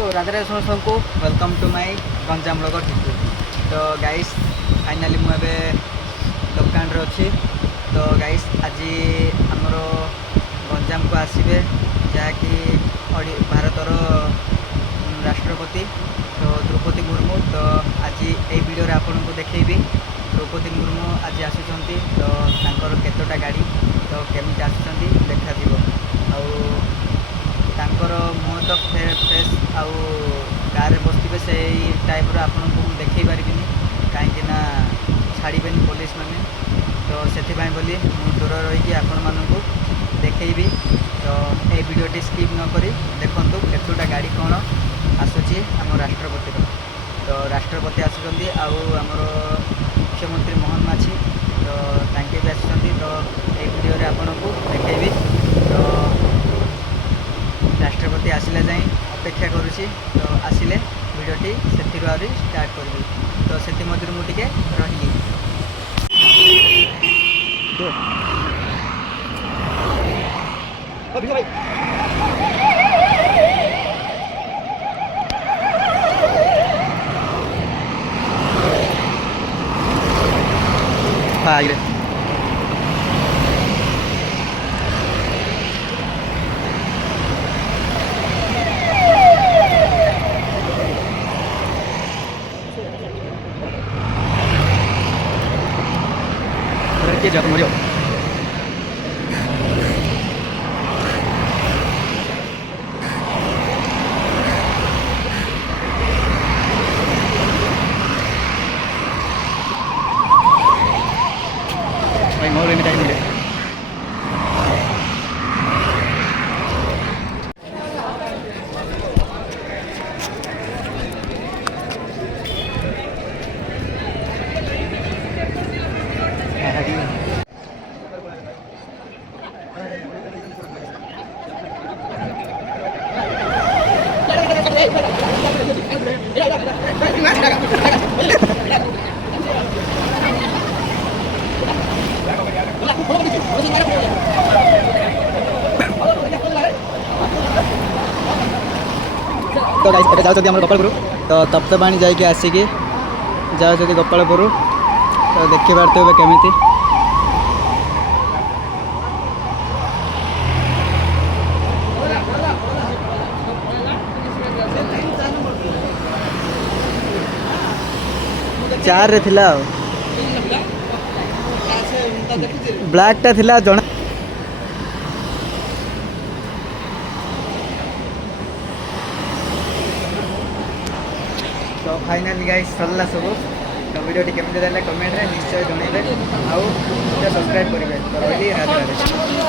सो राधे समस्त welcome to my Ganjam blogger Titu. तो guys finally मुझे दुकान रे अच्छी। तो गाइस आज आमर गंजाम को आसबे जहाँकि भारतर राष्ट्रपति तो द्रौपदी मुर्मू। तो आज ये वीडियो रे आपन को देखेबी द्रौपदी मुर्मू आज आसुचंती। तो तांकर केतोटा गाड़ी तो केमिति आसुचंती देखा दिबो। तांकर मुँह तो फ्रेश आउ कार बसवे से टाइप आपन को देखई पारिनी कहीं छाड़बे पुलिस मैंने। तो से बोली दूर रही आपण मानू देखी। तो ये वीडियोटी स्किप न करी देखु केतोटा गाड़ी कौन आसूची आम राष्ट्रपति। तो राष्ट्रपति आसुँच आमर मुख्यमंत्री मोहन माझी तो तांके भी आसुँच। तो ये वीडियो रे आपन को देखी। तो राष्ट्रपति आसिले जाए अपेक्षा करुँची। तो आसिले वीडियोटी से आहरी स्टार्ट करी। तो से मुझे रही接着怎么溜。ngồi lên đây mình तो गाइस पे जाऊँ गोपालपुर। तो तप्तपाणी जाकि आसिकी जाऊँ गोपालपुर। तो देखी पार्थे हे केमिति चार रे थिला ब्लैक टा थिला जणा। तो फाइनाली गाइस सरला सब। तो वीडियो केमती कमेंट रे निश्चय जनइबे आउ सब्सक्राइब करेंगे। तो रही राधे राधे।